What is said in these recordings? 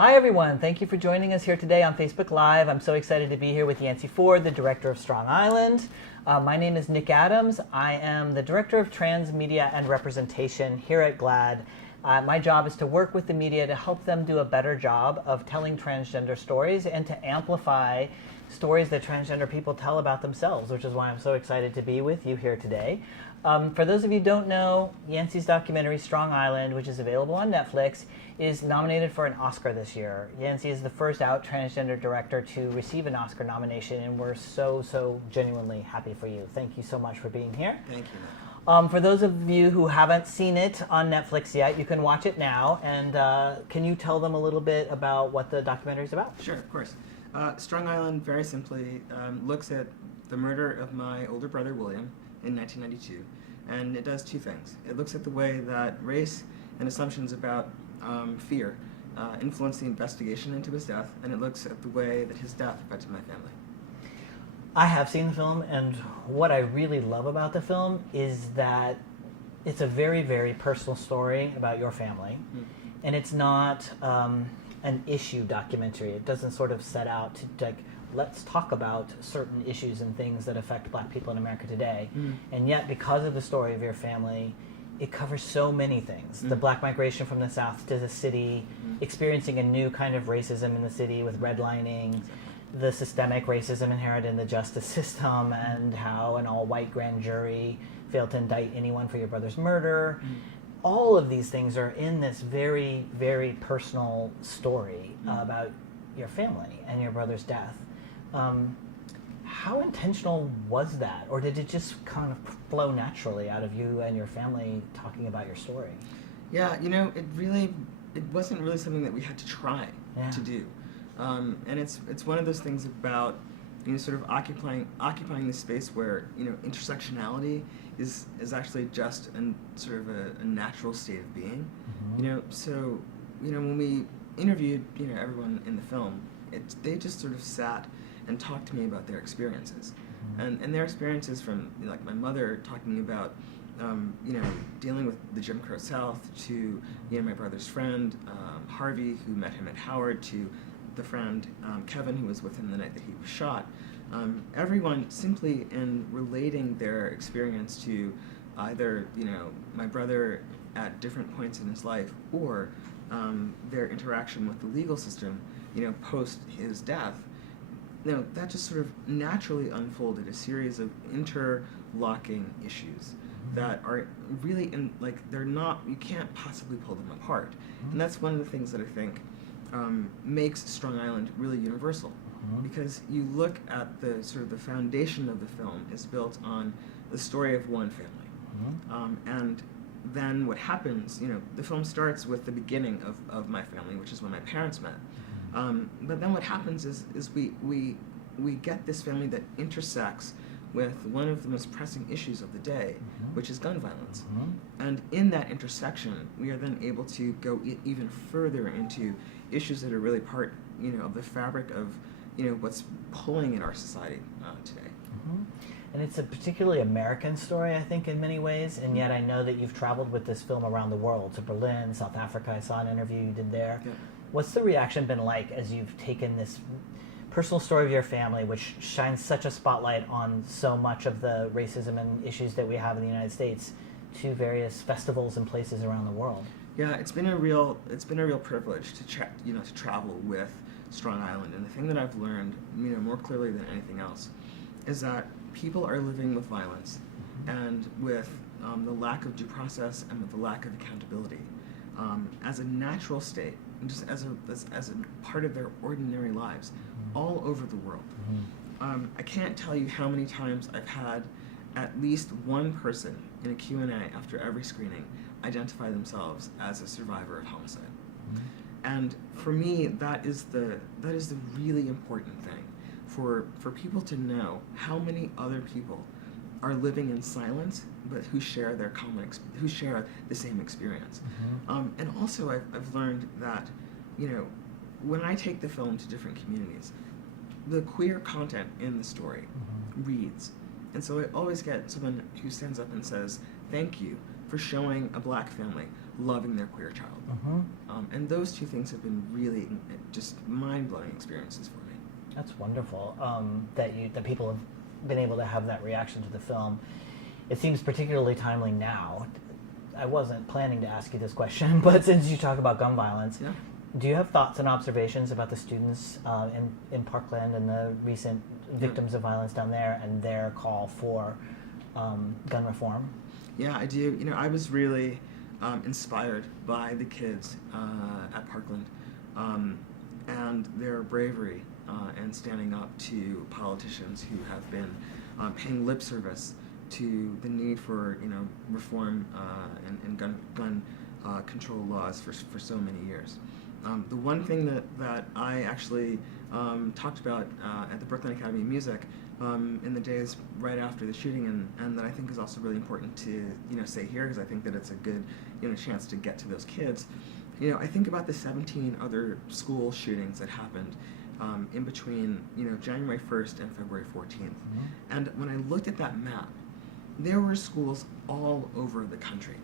Hi everyone, thank you for joining us here today on Facebook Live. I'm so excited to be here with Yance Ford, the director of Strong Island. My name is Nick Adams. I am the director of trans media and representation here at GLAAD. My job is to work with the media to help them do a better job of telling transgender stories and to amplify stories that transgender people tell about themselves, which is why I'm so excited to be with you here today. For those of you who don't know, Yance's documentary Strong Island, which is available on Netflix, is nominated for an Oscar this year. Yance is the first out transgender director to receive an Oscar nomination, and we're so genuinely happy for you. Thank you so much for being here. Thank you. For those of you who haven't seen it on Netflix yet, you can watch it now. And can you tell them a little bit about what the documentary is about? Sure, of course. Strong Island, very simply, looks at the murder of my older brother, William, in 1992. And it does two things. It looks at the way that race and assumptions about fear influenced the investigation into his death, and it looks at the way that his death affected my family. I have seen the film, and what I really love about the film is that it's a very personal story about your family, and it's not an issue documentary. It doesn't sort of set out to like, let's talk about certain issues and things that affect Black people in America today, and yet because of the story of your family, it covers so many things. The Black migration from the South to the city, experiencing a new kind of racism in the city with redlining, the systemic racism inherent in the justice system, and how an all-white grand jury failed to indict anyone for your brother's murder. All of these things are in this very personal story about your family and your brother's death. How intentional was that? Or did it just kind of flow naturally out of you and your family talking about your story? Yeah, you know, it wasn't really something that we had to try to do. And it's one of those things about, you know, sort of occupying the space where, you know, intersectionality is actually just sort of a natural state of being. You know, so, you know, when we interviewed, you know, everyone in the film, they just sort of sat and talked to me about their experiences. And their experiences from, you know, like my mother talking about, you know, dealing with the Jim Crow South, to, you know, my brother's friend, Harvey, who met him at Howard, to the friend, Kevin, who was with him the night that he was shot. Everyone simply in relating their experience to either, you know, my brother at different points in his life, or their interaction with the legal system, you know, post his death, you know, that just sort of naturally unfolded a series of interlocking issues that are really, they're not, you can't possibly pull them apart. And that's one of the things that I think makes Strong Island really universal. Because you look at the sort of the foundation of the film is built on the story of one family. And then what happens, you know, the film starts with the beginning of my family, which is when my parents met. But then what happens is we get this family that intersects with one of the most pressing issues of the day, which is gun violence. And in that intersection, we are then able to go even further into issues that are really part, you know, of the fabric of, you know, what's pulling in our society today. And it's a particularly American story, I think, in many ways, and yet I know that you've traveled with this film around the world, to Berlin, South Africa. I saw an interview you did there. Yeah. What's the reaction been like as you've taken this personal story of your family, which shines such a spotlight on so much of the racism and issues that we have in the United States, to various festivals and places around the world? Yeah, it's been a real privilege to travel with Strong Island. And the thing that I've learned, you know, more clearly than anything else, is that people are living with violence and with the lack of due process and with the lack of accountability as a natural state, and just as a part of their ordinary lives all over the world. I can't tell you how many times I've had at least one person in a Q&A after every screening identify themselves as a survivor of homicide. And for me, that is the really important thing, for people to know how many other people are living in silence, but who share who share the same experience. And also, I've learned that, you know, when I take the film to different communities, the queer content in the story reads, and so I always get someone who stands up and says, "Thank you for showing a black family loving their queer child. And those two things have been really just mind-blowing experiences for me. That's wonderful that people have been able to have that reaction to the film. It seems particularly timely now. I wasn't planning to ask you this question, but since you talk about gun violence, Yeah. do you have thoughts and observations about the students in Parkland and the recent victims of violence down there and their call for gun reform? Yeah, I do. You know, I was really inspired by the kids at Parkland and their bravery and standing up to politicians who have been paying lip service to the need for, you know, reform and gun control laws for so many years. The one thing that I actually talked about at the Brooklyn Academy of Music in the days right after the shooting, and that I think is also really important to, you know, say here, because I think that it's a good, you know, chance to get to those kids. You know, I think about the 17 other school shootings that happened in between, you know, January 1st and February 14th. And when I looked at that map, there were schools all over the country.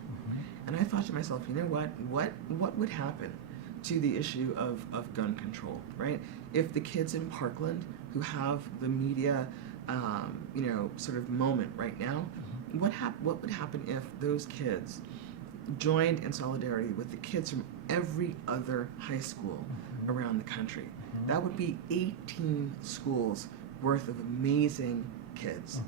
And I thought to myself, you know what would happen to the issue of gun control, right? If the kids in Parkland who have the media, you know, sort of moment right now, what would happen if those kids joined in solidarity with the kids from every other high school around the country? That would be 18 schools worth of amazing kids.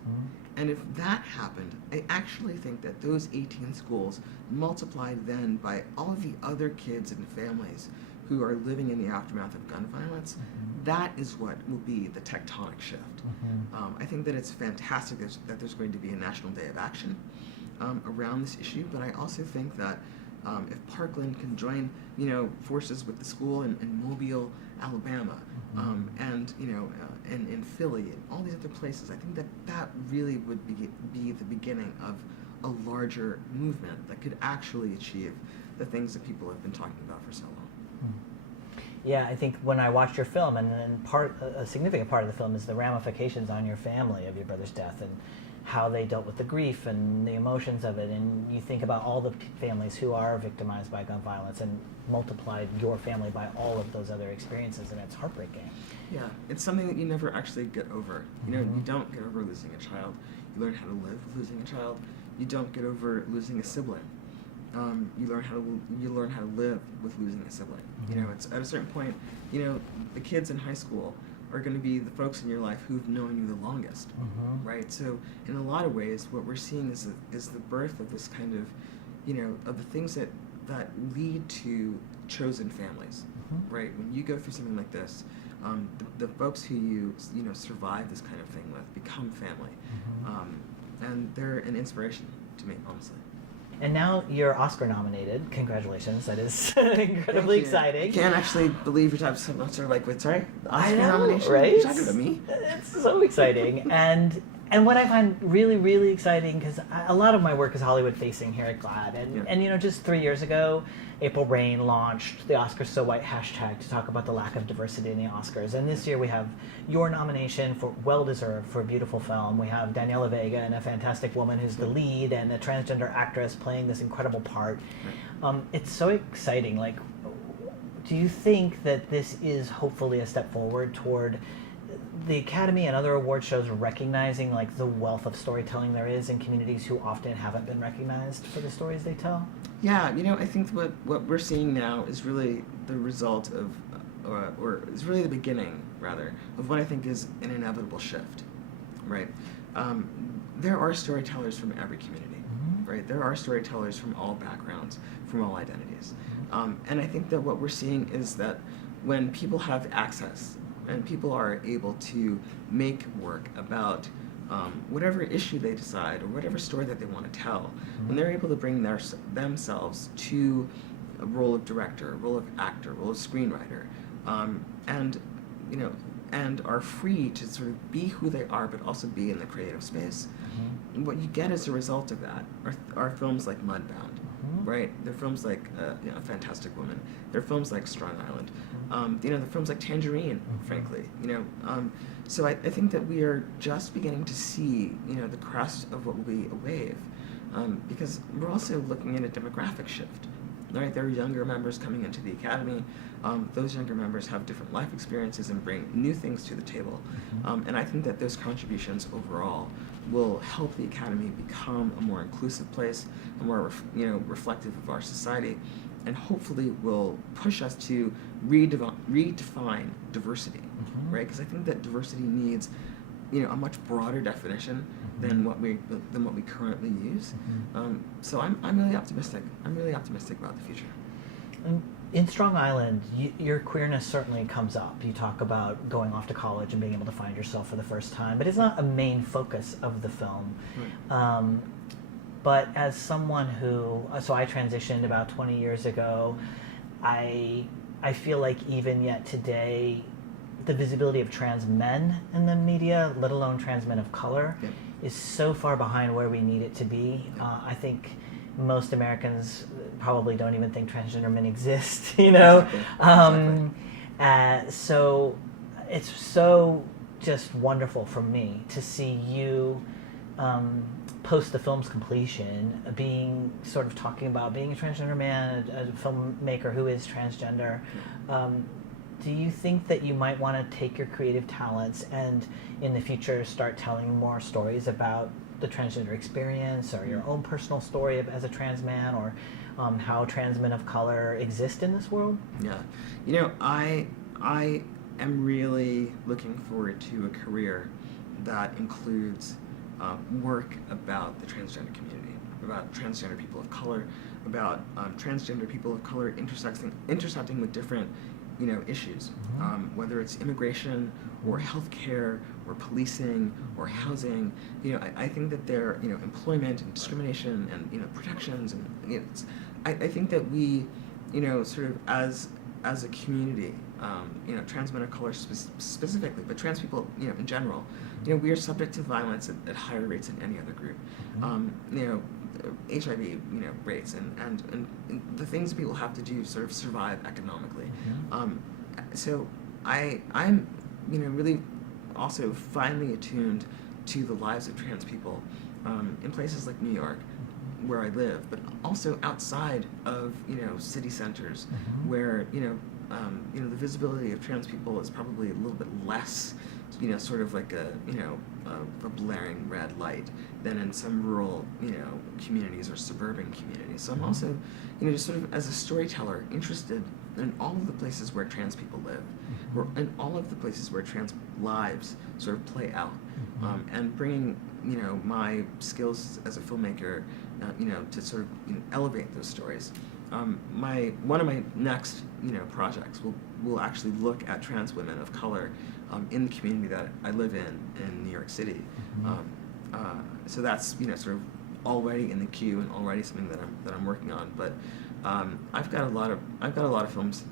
And if that happened, I actually think that those 18 schools multiplied then by all of the other kids and families who are living in the aftermath of gun violence, that is what will be the tectonic shift. I think that it's fantastic that there's going to be a National Day of Action around this issue, but I also think that if Parkland can join, you know, forces with the school in Mobile, Alabama, and, you know, in Philly and all these other places, I think that really would be the beginning of a larger movement that could actually achieve the things that people have been talking about for so long. Yeah, I think when I watched your film, and a significant part of the film is the ramifications on your family of your brother's death and how they dealt with the grief and the emotions of it, and you think about all the families who are victimized by gun violence and multiplied your family by all of those other experiences, and it's heartbreaking. Yeah, it's something that you never actually get over. You know, you don't get over losing a child. You learn how to live with losing a child. You don't get over losing a sibling. You learn how to live with losing a sibling. You know, it's at a certain point, you know, the kids in high school are going to be the folks in your life who've known you the longest, right? So in a lot of ways, what we're seeing is the birth of this kind of, you know, of the things that lead to chosen families, right? When you go through something like this, the folks who you know survive this kind of thing with become family, and they're an inspiration to me, honestly. And now you're Oscar nominated. Congratulations! That is incredibly exciting. I can't actually believe you're sort of like, wait, sorry, the Oscar I know, nomination? right? You're talking about me? It's so exciting, and what I find really, really exciting, because a lot of my work is Hollywood facing here at GLAAD, and you know, just 3 years ago, April Rain launched the Oscars So White hashtag to talk about the lack of diversity in the Oscars. And this year we have your nomination for well-deserved for a beautiful film. We have Daniela Vega, and a fantastic woman who's the lead, and a transgender actress playing this incredible part. It's so exciting. Like, do you think that this is hopefully a step forward toward the Academy and other award shows recognizing like the wealth of storytelling there is in communities who often haven't been recognized for the stories they tell? Yeah, you know, I think what we're seeing now is really the result of, or is really the beginning, rather, of what I think is an inevitable shift, right? There are storytellers from every community, right? There are storytellers from all backgrounds, from all identities. And I think that what we're seeing is that when people have access and people are able to make work about whatever issue they decide or whatever story that they want to tell, when they're able to bring themselves to a role of director, a role of actor, a role of screenwriter, and you know, and are free to sort of be who they are, but also be in the creative space. And what you get as a result of that are films like Mudbound, right? They're films like you know, A Fantastic Woman. They're films like Strong Island. You know, they're films like Tangerine, frankly. You know, so I think that we are just beginning to see, you know, the crest of what will be a wave. because we're also looking at a demographic shift. Right, there are younger members coming into the Academy. Those younger members have different life experiences and bring new things to the table. And I think that those contributions overall will help the Academy become a more inclusive place, a more reflective of our society, and hopefully will push us to redefine diversity, right? Because I think that diversity needs a much broader definition than what we currently use. So I'm really optimistic. I'm really optimistic about the future. In Strong Island, your queerness certainly comes up. You talk about going off to college and being able to find yourself for the first time, but it's not a main focus of the film. Right. But as someone so I transitioned about 20 years ago, I feel like even yet today, the visibility of trans men in the media, let alone trans men of color, is so far behind where we need it to be. I think most Americans probably don't even think transgender men exist, Exactly. So it's so just wonderful for me to see you post the film's completion, sort of talking about being a transgender man, a filmmaker who is transgender. Do you think that you might want to take your creative talents and in the future start telling more stories about the transgender experience or your own personal story as a trans man, or how trans men of color exist in this world? Yeah. I am really looking forward to a career that includes work about the transgender community, about transgender people of color, about transgender people of color intersecting with different issues, whether it's immigration or healthcare or policing or housing. I think that there employment and discrimination and protections, and I think that we sort of as a community, trans men of color specifically, but trans people in general, we are subject to violence at higher rates than any other group. HIV, rates and the things people have to do sort of survive economically. So I'm really also finely attuned to the lives of trans people in places like New York, where I live, but also outside of city centers, where the visibility of trans people is probably a little bit less, sort of like a blaring red light than in some rural communities or suburban communities. So I'm also just sort of as a storyteller interested in all of the places where trans people live, or in all of the places where trans lives sort of play out, and bringing my skills as a filmmaker to sort of elevate those stories. One of my next projects will actually look at trans women of color in the community that I live in New York City. So that's sort of already in the queue and already something that I'm working on. But I've got a lot of films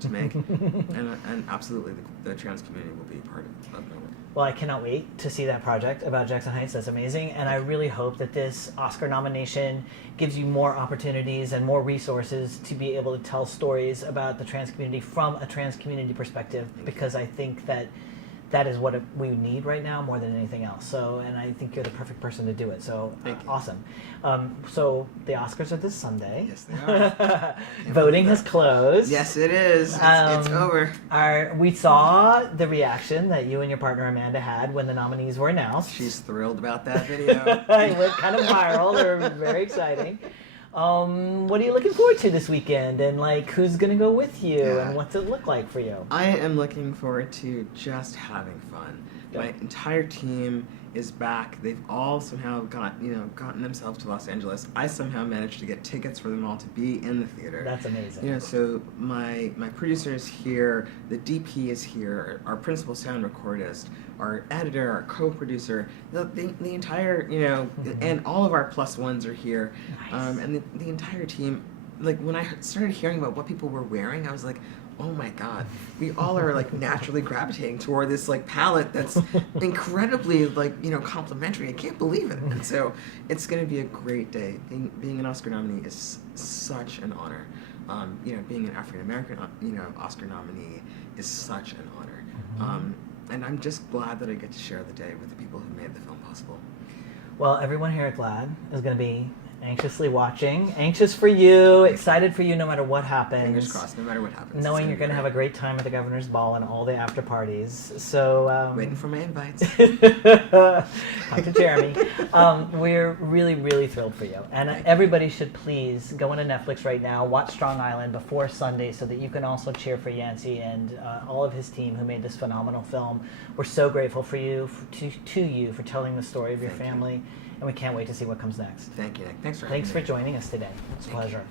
to make, and absolutely the trans community will be a part of Nominee. Well, I cannot wait to see that project about Jackson Heights. That's amazing. And I really hope that this Oscar nomination gives you more opportunities and more resources to be able to tell stories about the trans community from a trans community perspective, because I think that is what we need right now more than anything else. So, and I think you're the perfect person to do it. So, awesome. So the Oscars are this Sunday. Yes, they are. Voting has closed. Yes, it is. It's over. We saw the reaction that you and your partner Amanda had when the nominees were announced. She's thrilled about that video. It went kind of viral. They're very exciting. What are you looking forward to this weekend, and who's gonna go with you, and what's it look like for you? I am looking forward to just having fun. Yep. My entire team is back. They've all somehow gotten themselves to Los Angeles. I somehow managed to get tickets for them all to be in the theater. That's amazing. So my producer is here, the DP is here, our principal sound recordist, our editor, our co-producer, the entire, and all of our plus ones are here. Nice. And the entire team, when I started hearing about what people were wearing, I was like, oh my God, we all are naturally gravitating toward this palette that's incredibly complimentary. I can't believe it. And so it's going to be a great day. Being an Oscar nominee is such an honor. Being an African American Oscar nominee is such an honor. And I'm just glad that I get to share the day with the people who made the film possible. Well, everyone here at GLAAD is going to be anxiously watching, anxious for you, excited for you no matter what happens. Fingers crossed, no matter what happens. Knowing you're going to have a great time at the Governor's Ball and all the after parties. So waiting for my invites. Talk to Jeremy. We're really, really thrilled for you. And everybody should please go into Netflix right now, watch Strong Island before Sunday so that you can also cheer for Yance and all of his team who made this phenomenal film. We're so grateful for you, to you for telling the story of your family. And we can't wait to see what comes next. Thank you, Nick. Thanks for having me. Thanks for joining us today. It's a pleasure.